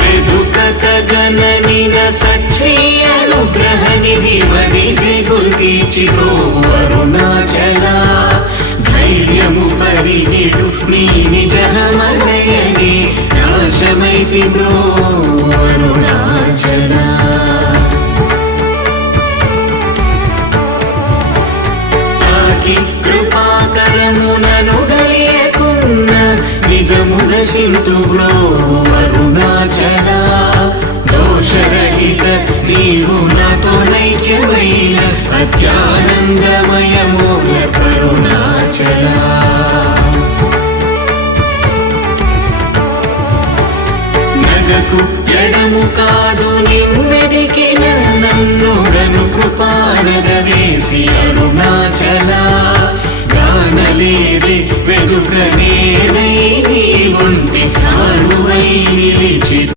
వెదుకగననిన సచ్చీ అనుగ్రహ నిధి వదిలి గుల్తీచిరో అరుణాచల ధైర్యము పరిగిడు నీ నిజమనయని నాశమైతి బ్రో అరుణాచల కృపాకరమునను గలియకున్న నిజమున సింతు బ్రో అరుణాచల దోషరహిత నీవు నాతో నైక్యమైన అత్యానందమయమూల కరుణాచల నగకు ఎడము కాదు నిన్నెదికిన నన్నుడను కృపానగ వేసి అరుణాచల గానలేది వెదుకనే ఒంటి సానువై నిలిచి